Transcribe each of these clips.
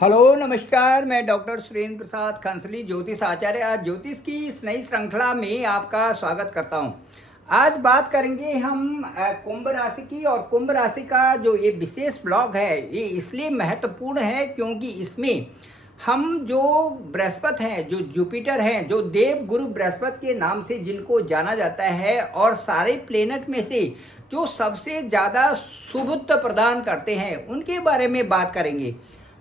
Hello नमस्कार, मैं doctor Surendra Prasad खंसली ज्योतिष आचार्य आज ज्योतिष की इस नई श्रृंखला में आपका स्वागत करता हूं। आज बात करेंगे हम कुंभ राशि की। और कुंभ राशि का जो ये विशेष ब्लॉग है ये इसलिए महत्वपूर्ण है क्योंकि इसमें हम जो बृहस्पति हैं, जो जुपिटर हैं, जो देव गुरु बृहस्पति के नाम से जिनको जाना जाता है और सारे प्लेनेट में से जो सबसे ज़्यादा शुभत्व प्रदान करते हैं उनके बारे में बात करेंगे।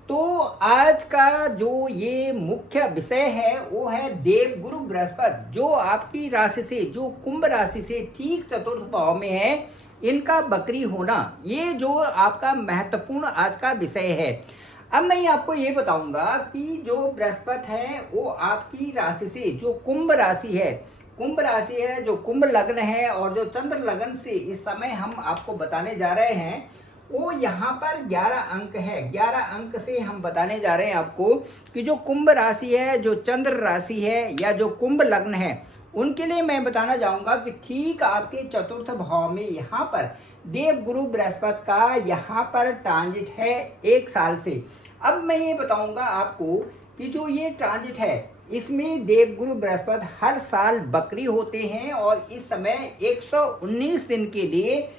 तो आज का जो ये मुख्य विषय है वो है देव गुरु बृहस्पति, जो आपकी राशि से, जो कुंभ राशि से ठीक चतुर्थ भाव में है, इनका बकरी होना, ये जो आपका महत्वपूर्ण आज का विषय है। अब मैं आपको ये बताऊंगा कि जो बृहस्पति है वो आपकी राशि से, जो कुंभ राशि है, जो कुंभ लग्न है और जो चंद्र लग्न से इस समय हम आपको बताने जा रहे हैं वो यहाँ पर 11 अंक है। 11 अंक से हम बताने जा रहे हैं आपको कि जो कुंभ राशि है, जो चंद्र राशि है या जो कुंभ लग्न है, उनके लिए मैं बताना चाहूँगा कि ठीक आपके चतुर्थ भाव में यहाँ पर देव गुरु बृहस्पति का यहाँ पर ट्रांजिट है 1 साल से। अब मैं ये बताऊँगा आपको कि जो ये ट्रांजिट है इसमें देव गुरु बृहस्पति हर साल बकरी होते हैं और इस समय 119 दिन के लिए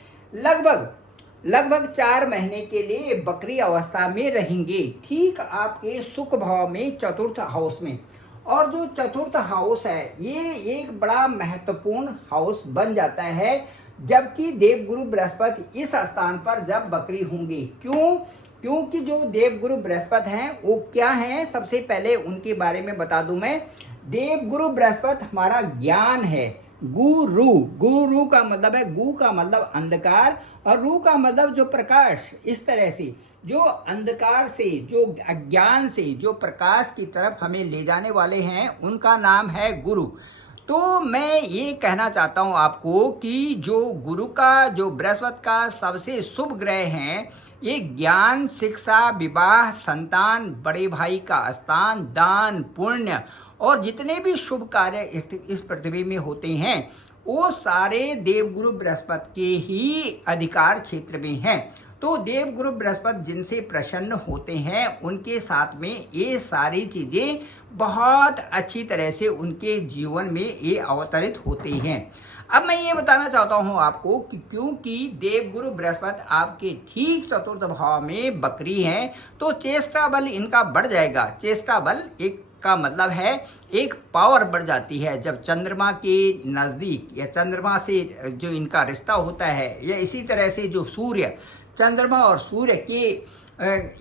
लगभग 4 महीने के लिए बकरी अवस्था में रहेंगे, ठीक आपके सुख भाव में चतुर्थ हाउस में। और जो चतुर्थ हाउस है ये एक बड़ा महत्वपूर्ण हाउस बन जाता है जबकि देवगुरु बृहस्पति इस स्थान पर जब बकरी होंगे। क्योंकि जो देवगुरु बृहस्पति हैं वो क्या हैं, सबसे पहले उनके बारे में बता दूं मैं। देवगुरु बृहस्पति हमारा ज्ञान है। गुरु का मतलब है, गु का मतलब अंधकार और रू का मतलब जो प्रकाश। इस तरह से जो अंधकार से, जो अज्ञान से, जो प्रकाश की तरफ हमें ले जाने वाले हैं उनका नाम है गुरु। तो मैं ये कहना चाहता हूँ आपको कि जो गुरु का, जो बृहस्पति का सबसे शुभ ग्रह हैं, ये ज्ञान, शिक्षा, विवाह, संतान, बड़े भाई का स्थान, दान, पुण्य और जितने भी शुभ कार्य इस पृथ्वी में होते हैं वो सारे देवगुरु बृहस्पति के ही अधिकार क्षेत्र में हैं। तो देवगुरु बृहस्पति जिनसे प्रसन्न होते हैं उनके साथ में ये सारी चीजें बहुत अच्छी तरह से उनके जीवन में ये अवतरित होते हैं। अब मैं ये बताना चाहता हूँ आपको कि क्योंकि देवगुरु बृहस्पति आपके ठीक चतुर्थ भाव में बकरी हैं तो चेष्टा बल इनका बढ़ जाएगा। चेष्टा बल एक का मतलब है एक पावर बढ़ जाती है जब चंद्रमा के नज़दीक या चंद्रमा से जो इनका रिश्ता होता है, या इसी तरह से जो सूर्य, चंद्रमा और सूर्य के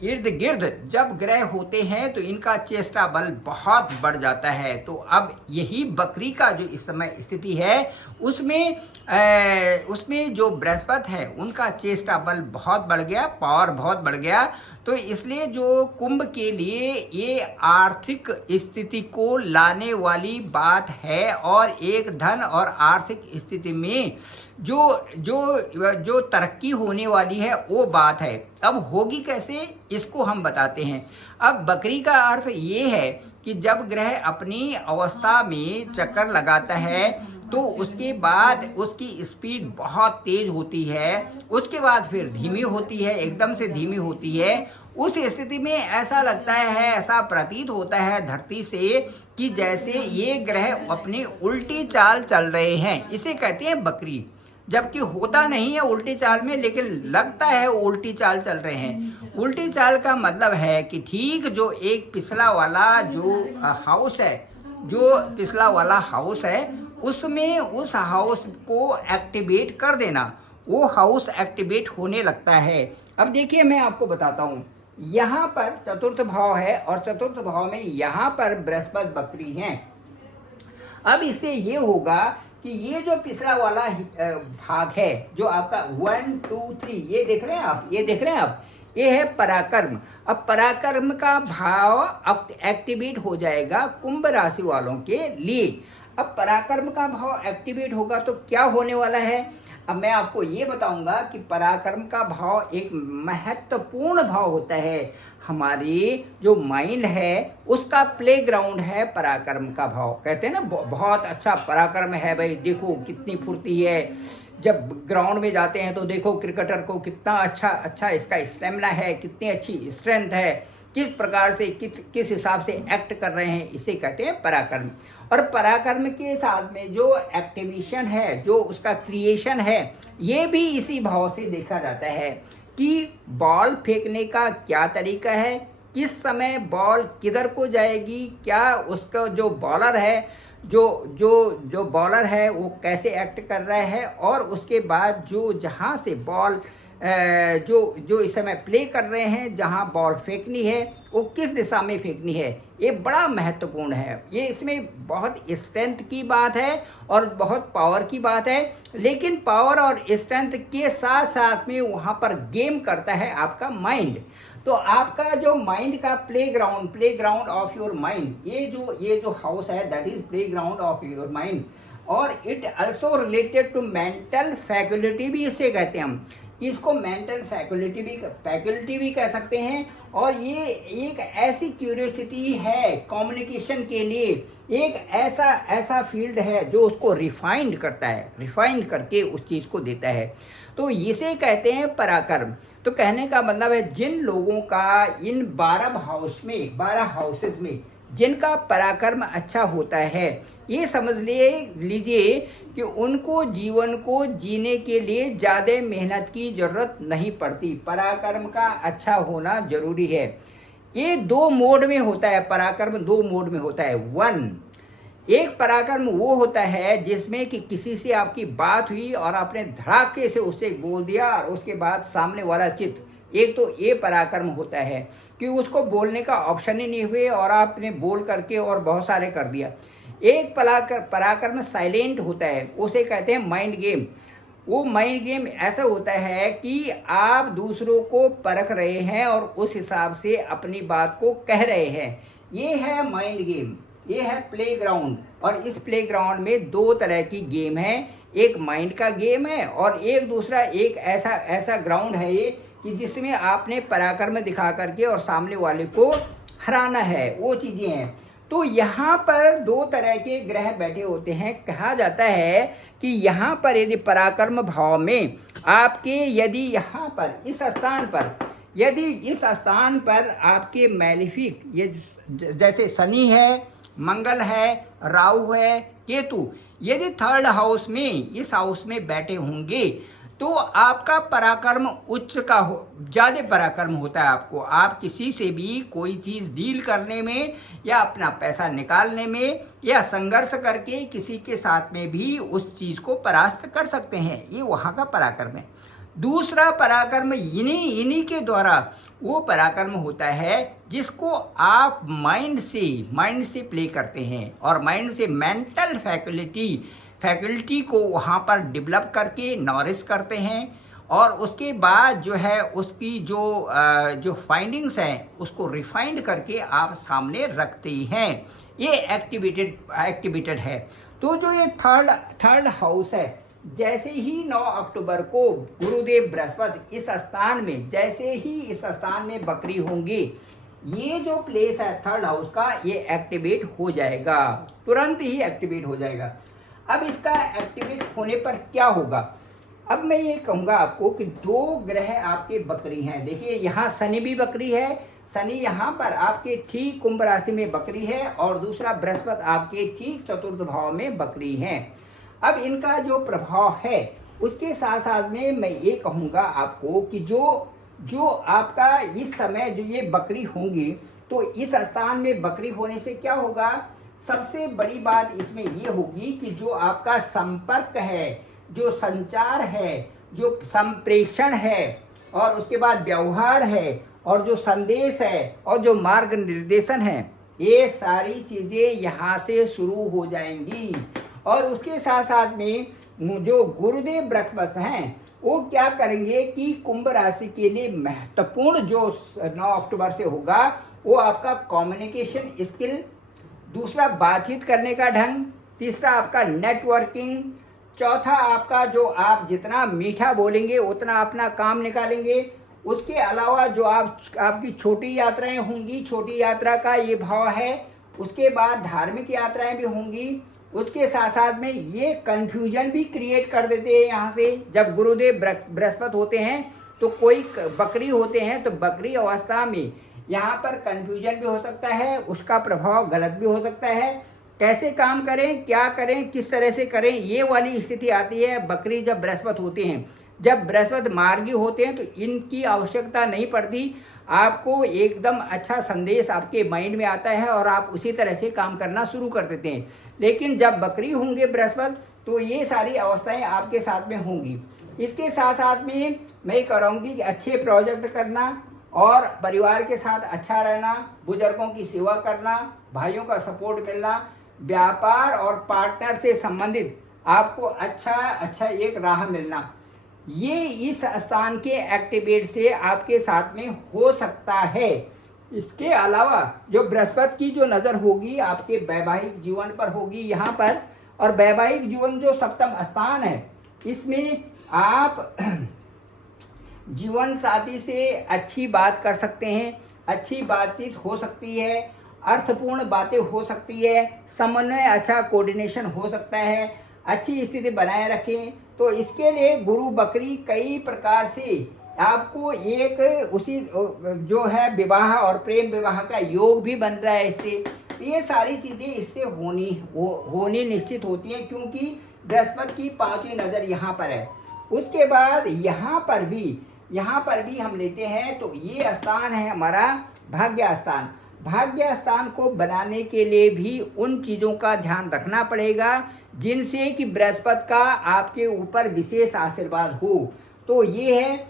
इर्द गिर्द जब ग्रह होते हैं तो इनका चेष्टा बल बहुत बढ़ जाता है। तो अब यही बकरी का जो इस समय स्थिति है उसमें जो बृहस्पति है उनका चेष्टा बल बहुत बढ़ गया, पावर बहुत बढ़ गया। तो इसलिए जो कुंभ के लिए ये आर्थिक स्थिति को लाने वाली बात है और एक धन और आर्थिक स्थिति में जो तरक्की होने वाली है वो बात है। अब होगी कैसे इसको हम बताते हैं। अब बकरी का अर्थ ये है कि जब ग्रह अपनी अवस्था में चक्कर लगाता है तो उसके बाद उसकी स्पीड बहुत तेज होती है, उसके बाद फिर धीमी होती है, एकदम से धीमी होती है। उस स्थिति में ऐसा लगता है, ऐसा प्रतीत होता है धरती से कि जैसे ये ग्रह अपनी उल्टी चाल चल रहे हैं। इसे कहते हैं बकरी, जबकि होता नहीं है उल्टी चाल में, लेकिन लगता है उल्टी चाल चल रहे हैं। उल्टी चाल का मतलब है कि ठीक जो एक पिछला वाला जो हाउस है, जो पिछला वाला हाउस है उसमें उस हाउस को एक्टिवेट कर देना, वो हाउस एक्टिवेट होने लगता है। अब देखिए मैं आपको बताता हूँ, यहाँ पर चतुर्थ भाव है और चतुर्थ भाव में यहाँ पर बृहस्पति बकरी हैं। अब इससे ये होगा कि ये जो पिछला वाला भाग है जो आपका 1 2 3 ये देख रहे हैं आप, ये है पराक्रम। अब पराक्रम का भाव एक्टिवेट हो जाएगा कुंभ राशि वालों के लिए। अब पराक्रम का भाव एक्टिवेट होगा तो क्या होने वाला है, अब मैं आपको ये बताऊंगा कि पराक्रम का भाव एक महत्वपूर्ण भाव होता है। हमारी जो माइंड है उसका प्लेग्राउंड है पराक्रम का भाव। कहते हैं ना बहुत अच्छा पराक्रम है भाई, देखो कितनी फुर्ती है। जब ग्राउंड में जाते हैं तो देखो क्रिकेटर को कितना अच्छा इसका स्टेमिना है, कितनी अच्छी स्ट्रेंथ है, किस प्रकार से किस हिसाब से एक्ट कर रहे हैं, इसे कहते हैं पराक्रम। और पराक्रम के साथ में जो एक्टिवेशन है, जो उसका क्रिएशन है, ये भी इसी भाव से देखा जाता है कि बॉल फेंकने का क्या तरीका है, किस समय बॉल किधर को जाएगी, क्या उसका जो बॉलर है, जो बॉलर है वो कैसे एक्ट कर रहा है, और उसके बाद जो जहाँ से बॉल जो इस समय प्ले कर रहे हैं, जहाँ बॉल फेंकनी है वो किस दिशा में फेंकनी है, ये बड़ा महत्वपूर्ण है। ये इसमें बहुत स्ट्रेंथ की बात है और बहुत पावर की बात है, लेकिन पावर और स्ट्रेंथ के साथ साथ में वहाँ पर गेम करता है आपका माइंड। तो आपका जो माइंड का प्लेग्राउंड ऑफ योर माइंड, ये जो हाउस है that is playground of your mind. और it also related to mental faculty भी इसे कहते हैं हम, इसको मेंटल फैकल्टी भी कह सकते हैं। और ये एक ऐसी क्यूरियोसिटी है कम्युनिकेशन के लिए, एक ऐसा फील्ड है जो उसको रिफाइंड करता है, रिफाइंड करके उस चीज़ को देता है। तो इसे कहते हैं पराक्रम। तो कहने का मतलब है जिन लोगों का इन 12 हाउसेस में जिनका पराक्रम अच्छा होता है, ये समझ लीजिए कि उनको जीवन को जीने के लिए ज़्यादा मेहनत की जरूरत नहीं पड़ती। पराक्रम का अच्छा होना जरूरी है। ये 2 मोड में होता है, पराक्रम 2 मोड में होता है। एक पराक्रम वो होता है जिसमें कि किसी से आपकी बात हुई और आपने धड़ाके से उसे बोल दिया और उसके बाद सामने वाला चित्त, एक तो ये पराक्रम होता है कि उसको बोलने का ऑप्शन ही नहीं हुए और आपने बोल करके और बहुत सारे कर दिया। एक पराक्रम साइलेंट होता है, उसे कहते हैं माइंड गेम। वो माइंड गेम ऐसा होता है कि आप दूसरों को परख रहे हैं और उस हिसाब से अपनी बात को कह रहे हैं, ये है माइंड गेम, ये है प्लेग्राउंड। और इस प्लेग्राउंड में 2 तरह की गेम है, एक माइंड का गेम है और एक ऐसा ग्राउंड है ये कि जिसमें आपने पराक्रम दिखा करके और सामने वाले को हराना है, वो चीज़ें हैं। तो यहाँ पर 2 तरह के ग्रह बैठे होते हैं। कहा जाता है कि यहाँ पर यदि पराक्रम भाव में आपके यदि यहाँ पर इस स्थान पर आपके मैलिफिक, ये जैसे शनि है, मंगल है, राहु है, केतु, यदि 3rd हाउस में, इस हाउस में बैठे होंगे तो आपका पराक्रम उच्च का हो, ज़्यादा पराक्रम होता है आपको। आप किसी से भी कोई चीज़ डील करने में या अपना पैसा निकालने में या संघर्ष करके किसी के साथ में भी उस चीज़ को परास्त कर सकते हैं, ये वहाँ का पराक्रम है। दूसरा पराक्रम इन्हीं के द्वारा वो पराक्रम होता है जिसको आप माइंड से प्ले करते हैं और माइंड से मेंटल फैकल्टी को वहाँ पर डेवलप करके नॉरिश करते हैं और उसके बाद जो है उसकी जो फाइंडिंग्स हैं उसको रिफाइंड करके आप सामने रखते हैं। ये एक्टिवेटेड है। तो जो ये थर्ड हाउस है, जैसे ही 9 अक्टूबर को गुरुदेव बृहस्पति इस स्थान में, जैसे ही इस स्थान में बकरी होंगी, ये जो प्लेस है 3rd हाउस का, ये एक्टिवेट हो जाएगा, तुरंत ही एक्टिवेट हो जाएगा। अब इसका एक्टिवेट होने पर क्या होगा, अब मैं ये कहूँगा आपको कि 2 ग्रह आपके बकरी हैं। देखिए यहाँ शनि भी बकरी है, शनि यहाँ पर आपके ठीक कुंभ राशि में बकरी है और दूसरा बृहस्पति आपके ठीक 4th भाव में बकरी हैं। अब इनका जो प्रभाव है उसके साथ साथ में मैं ये कहूँगा आपको कि जो आपका इस समय जो ये बकरी होंगी, तो इस स्थान में बकरी होने से क्या होगा, सबसे बड़ी बात इसमें ये होगी कि जो आपका संपर्क है, जो संचार है, जो संप्रेषण है और उसके बाद व्यवहार है और जो संदेश है और जो मार्ग निर्देशन है, ये सारी चीज़ें यहाँ से शुरू हो जाएंगी। और उसके साथ साथ में जो गुरुदेव बृहस्पति हैं वो क्या करेंगे कि कुंभ राशि के लिए महत्वपूर्ण जो 9 अक्टूबर से होगा वो आपका कम्युनिकेशन स्किल, दूसरा बातचीत करने का ढंग, तीसरा आपका नेटवर्किंग, चौथा आपका जो आप जितना मीठा बोलेंगे उतना अपना काम निकालेंगे। उसके अलावा जो आपकी छोटी यात्राएं होंगी, छोटी यात्रा का ये भाव है। उसके बाद धार्मिक यात्राएं भी होंगी। उसके साथ साथ में ये कंफ्यूजन भी क्रिएट कर देते हैं यहाँ से। जब गुरुदेव बृहस्पति होते हैं तो कोई बकरी होते हैं तो बकरी अवस्था में यहाँ पर कंफ्यूजन भी हो सकता है, उसका प्रभाव गलत भी हो सकता है। कैसे काम करें, क्या करें, किस तरह से करें, ये वाली स्थिति आती है बकरी जब बृहस्पति होते हैं। जब बृहस्पति मार्गी होते हैं तो इनकी आवश्यकता नहीं पड़ती, आपको एकदम अच्छा संदेश आपके माइंड में आता है और आप उसी तरह से काम करना शुरू कर देते हैं। लेकिन जब बकरी होंगे बृहस्पति तो ये सारी अवस्थाएं आपके साथ में होंगी। इसके साथ साथ में मैं कहूँगी कि अच्छे प्रोजेक्ट करना और परिवार के साथ अच्छा रहना, बुजुर्गों की सेवा करना, भाइयों का सपोर्ट मिलना, व्यापार और पार्टनर से संबंधित आपको अच्छा एक राह मिलना, ये इस स्थान के एक्टिवेट से आपके साथ में हो सकता है। इसके अलावा जो बृहस्पति की जो नज़र होगी आपके वैवाहिक जीवन पर होगी यहाँ पर, और वैवाहिक जीवन जो सप्तम स्थान है इसमें आप जीवन साथी से अच्छी बात कर सकते हैं, अच्छी बातचीत हो सकती है, अर्थपूर्ण बातें हो सकती है, समन्वय अच्छा कोऑर्डिनेशन हो सकता है, अच्छी स्थिति बनाए रखें। तो इसके लिए गुरु बकरी कई प्रकार से आपको एक उसी जो है विवाह और प्रेम विवाह का योग भी बन रहा है इससे। ये सारी चीज़ें इससे होनी निश्चित होती हैं, क्योंकि बृहस्पति की 5वीं नज़र यहाँ पर है। उसके बाद यहाँ पर भी हम लेते हैं तो ये स्थान है हमारा भाग्य स्थान। भाग्य स्थान को बनाने के लिए भी उन चीज़ों का ध्यान रखना पड़ेगा जिनसे कि बृहस्पति का आपके ऊपर विशेष आशीर्वाद हो। तो ये है।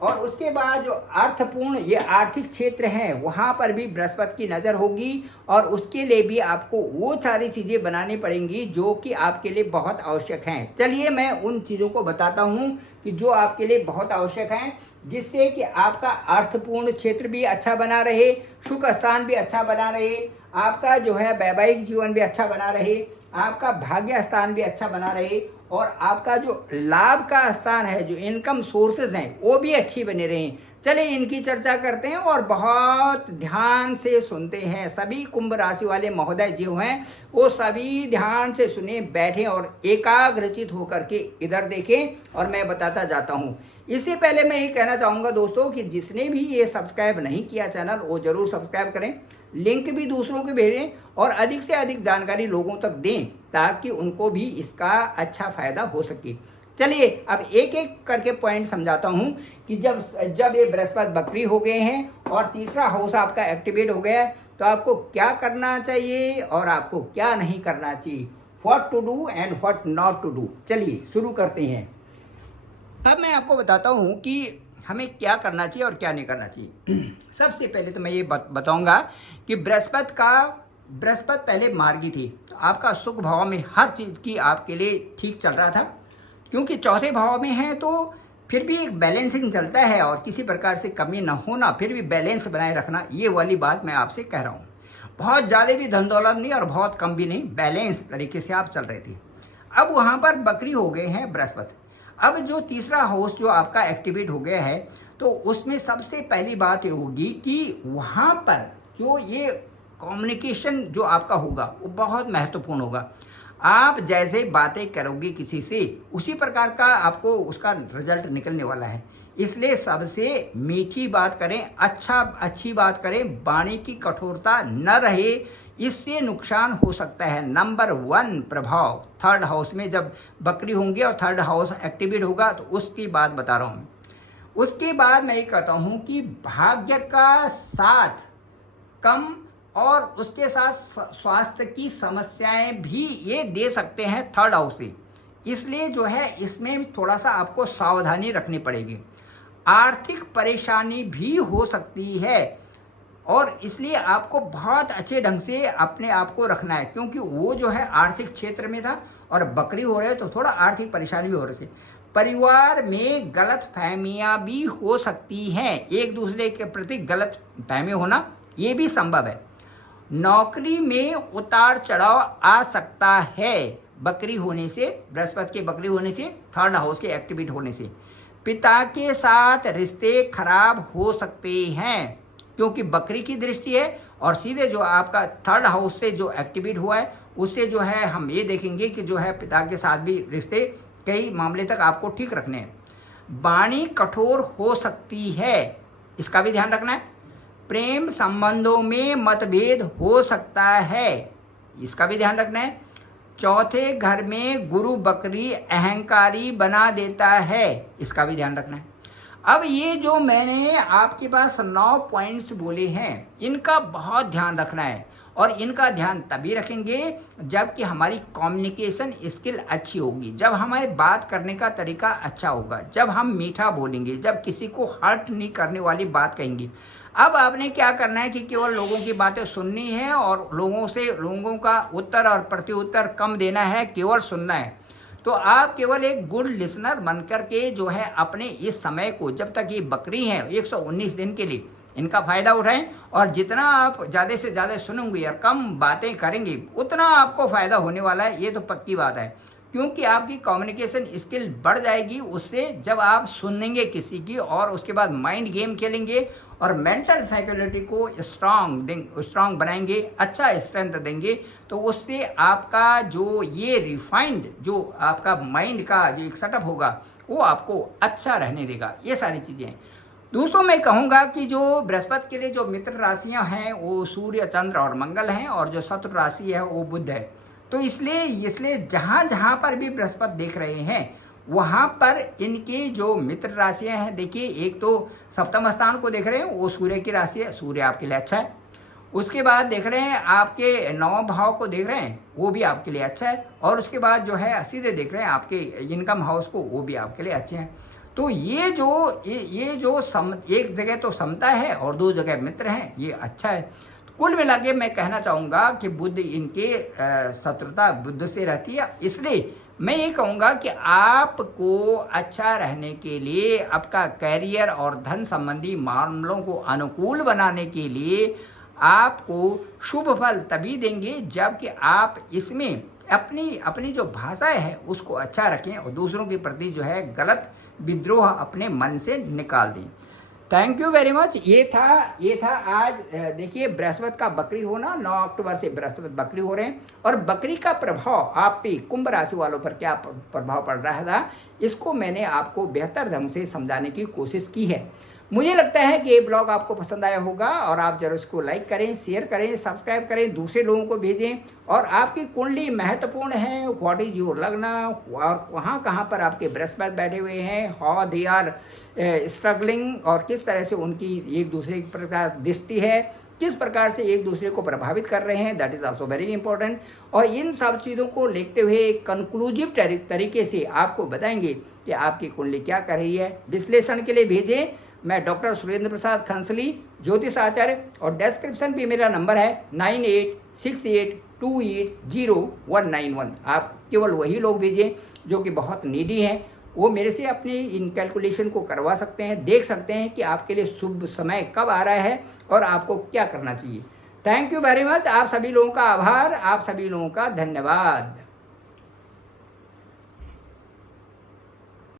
और उसके बाद जो अर्थपूर्ण ये आर्थिक क्षेत्र है वहाँ पर भी बृहस्पति की नज़र होगी, और उसके लिए भी आपको वो सारी चीज़ें बनानी पड़ेंगी जो कि आपके लिए बहुत आवश्यक हैं। चलिए मैं उन चीज़ों को बताता हूँ कि जो आपके लिए बहुत आवश्यक हैं, जिससे कि आपका अर्थपूर्ण क्षेत्र भी अच्छा बना रहे, सुख स्थान भी अच्छा बना रहे, आपका जो है वैवाहिक जीवन भी अच्छा बना रहे, आपका भाग्य स्थान भी अच्छा बना रहे, और आपका जो लाभ का स्थान है, जो इनकम सोर्सेज हैं, वो भी अच्छी बने रहें। चलिए इनकी चर्चा करते हैं और बहुत ध्यान से सुनते हैं। सभी कुंभ राशि वाले महोदय जो हैं वो सभी ध्यान से सुने, बैठें और एकाग्रचित होकर के इधर देखें, और मैं बताता जाता हूँ। इससे पहले मैं ये कहना चाहूँगा दोस्तों कि जिसने भी ये सब्सक्राइब नहीं किया चैनल, वो जरूर सब्सक्राइब करें, लिंक भी दूसरों को भेजें और अधिक से अधिक जानकारी लोगों तक दें ताकि उनको भी इसका अच्छा फायदा हो सके। चलिए अब एक एक करके पॉइंट समझाता हूँ कि जब ये बृहस्पति बकरी हो गए हैं और तीसरा हाउस आपका एक्टिवेट हो गया है तो आपको क्या करना चाहिए और आपको क्या नहीं करना चाहिए, what to do and what not to do. चलिए शुरू करते हैं। अब मैं आपको बताता हूँ कि हमें क्या करना चाहिए और क्या नहीं करना चाहिए। सबसे पहले तो मैं ये बताऊंगा कि बृहस्पति पहले मार्गी थी, तो आपका सुख भाव में हर चीज़ की आपके लिए ठीक चल रहा था, क्योंकि चौथे भाव में है तो फिर भी एक बैलेंसिंग चलता है और किसी प्रकार से कमी ना होना, फिर भी बैलेंस बनाए रखना, ये वाली बात मैं आपसे कह रहा हूँ। बहुत ज़्यादा भी धन दौलत नहीं और बहुत कम भी नहीं, बैलेंस तरीके से आप चल रहे थे। अब वहाँ पर बकरी हो गए हैं बृहस्पति। अब जो तीसरा हाउस जो आपका एक्टिवेट हो गया है तो उसमें सबसे पहली बात ये होगी कि वहाँ पर जो ये कम्युनिकेशन जो आपका होगा वो बहुत महत्वपूर्ण होगा। आप जैसे बातें करोगे किसी से उसी प्रकार का आपको उसका रिजल्ट निकलने वाला है। इसलिए सबसे मीठी बात करें, अच्छी बात करें, वाणी की कठोरता न रहे, इससे नुकसान हो सकता है। नंबर 1 प्रभाव थर्ड हाउस में जब बकरी होंगे और थर्ड हाउस एक्टिवेट होगा तो उसकी बात बता रहा हूँ। उसके बाद मैं ये कहता हूँ कि भाग्य का साथ कम और उसके साथ स्वास्थ्य की समस्याएं भी ये दे सकते हैं थर्ड हाउस से, इसलिए जो है इसमें थोड़ा सा आपको सावधानी रखनी पड़ेगी। आर्थिक परेशानी भी हो सकती है और इसलिए आपको बहुत अच्छे ढंग से अपने आप को रखना है, क्योंकि वो जो है आर्थिक क्षेत्र में था और बकरी हो रहे तो थोड़ा आर्थिक परेशानी भी हो रही थी। परिवार में गलत फहमियाँ भी हो सकती हैं, एक दूसरे के प्रति गलत फहमी होना ये भी संभव है। नौकरी में उतार चढ़ाव आ सकता है बकरी होने से, बृहस्पति के बकरी होने से, थर्ड हाउस के एक्टिवेट होने से। पिता के साथ रिश्ते खराब हो सकते हैं क्योंकि बकरी की दृष्टि है और सीधे जो आपका थर्ड हाउस से जो एक्टिवेट हुआ है उससे जो है हम ये देखेंगे कि जो है पिता के साथ भी रिश्ते कई मामले तक आपको ठीक रखने हैं। वाणी कठोर हो सकती है, इसका भी ध्यान रखना है। प्रेम संबंधों में मतभेद हो सकता है, इसका भी ध्यान रखना है। चौथे, घर में गुरु बकरी अहंकारी बना देता है, इसका भी ध्यान रखना है। अब ये जो मैंने आपके पास 9 पॉइंट्स बोले हैं, इनका बहुत ध्यान रखना है, और इनका ध्यान तभी रखेंगे जबकि हमारी कम्युनिकेशन स्किल अच्छी होगी, जब हमारे बात करने का तरीका अच्छा होगा, जब हम मीठा बोलेंगे, जब किसी को हर्ट नहीं करने वाली बात कहेंगे। अब आपने क्या करना है कि केवल लोगों की बातें सुननी है और लोगों का उत्तर और प्रत्युत्तर कम देना है, केवल सुनना है। तो आप केवल एक गुड लिसनर बनकर के जो है अपने इस समय को, जब तक ये बकरी हैं 119 दिन के लिए, इनका फायदा उठाएं। और जितना आप ज़्यादा से ज़्यादा सुनेंगे और कम बातें करेंगे, उतना आपको फायदा होने वाला है, ये तो पक्की बात है। क्योंकि आपकी कम्युनिकेशन स्किल बढ़ जाएगी उससे, जब आप सुनेंगे किसी की और उसके बाद माइंड गेम खेलेंगे और मेंटल फैकल्टी को स्ट्रांग बनाएंगे, अच्छा स्ट्रेंथ देंगे, तो उससे आपका जो ये रिफाइंड जो आपका माइंड का जो एक सेटअप होगा, वो आपको अच्छा रहने देगा। ये सारी चीज़ें हैं दोस्तों। मैं कहूँगा कि जो बृहस्पति के लिए जो मित्र राशियाँ हैं वो सूर्य, चंद्र और मंगल हैं, और जो शत्रु राशि है वो बुध है। तो इसलिए जहाँ जहाँ पर भी बृहस्पति देख रहे हैं, वहाँ पर इनके जो मित्र राशियाँ हैं, देखिए एक तो सप्तम स्थान को देख रहे हैं, वो सूर्य की राशि है, सूर्य आपके लिए अच्छा है। उसके बाद देख रहे हैं आपके 9 भाव को देख रहे हैं, वो भी आपके लिए अच्छा है। और उसके बाद जो है सीधे देख रहे हैं आपके इनकम हाउस को, वो भी आपके लिए अच्छे हैं। तो ये जो एक जगह तो समता है और 2 जगह मित्र हैं, ये अच्छा है। कुल मिला के मैं कहना चाहूँगा कि बुध इनके शत्रुता बुध से रहती है। इसलिए मैं ये कहूँगा कि आपको अच्छा रहने के लिए, आपका कैरियर और धन संबंधी मामलों को अनुकूल बनाने के लिए आपको शुभ फल तभी देंगे जबकि आप इसमें अपनी जो भाषाएं है उसको अच्छा रखें और दूसरों के प्रति जो है गलत विद्रोह अपने मन से निकाल दें। Thank you very much. ये था आज देखिए बृहस्पति का बकरी होना, 9 अक्टूबर से बृहस्पति बकरी हो रहे हैं, और बकरी का प्रभाव आप पे कुंभ राशि वालों पर क्या प्रभाव पड़ रहा था, इसको मैंने आपको बेहतर ढंग से समझाने की कोशिश की है। मुझे लगता है कि ये ब्लॉग आपको पसंद आया होगा, और आप जरूर इसको लाइक करें, शेयर करें, सब्सक्राइब करें, दूसरे लोगों को भेजें। और आपकी कुंडली महत्वपूर्ण है, व्हाट इज योर लग्न, और कहाँ पर आपके बृहस्पति बैठे हुए हैं, हाउ दे आर स्ट्रगलिंग, और किस तरह से उनकी एक दूसरे की प्रकार दृष्टि है, किस प्रकार से एक दूसरे को प्रभावित कर रहे हैं, that is also very important. और इन सब चीज़ों को लेते हुए एक कंक्लूसिव तरीके से आपको बताएंगे कि आपकी कुंडली क्या कर रही है। विश्लेषण के लिए भेजें। मैं डॉक्टर सुरेंद्र प्रसाद खंसली, ज्योतिष आचार्य, और डिस्क्रिप्शन पे मेरा नंबर है 9868280191। आप केवल वही लोग भेजें जो कि बहुत नीडी हैं, वो मेरे से अपनी इन कैलकुलेशन को करवा सकते हैं, देख सकते हैं कि आपके लिए शुभ समय कब आ रहा है और आपको क्या करना चाहिए। Thank you very much. आप सभी लोगों का आभार, आप सभी लोगों का धन्यवाद।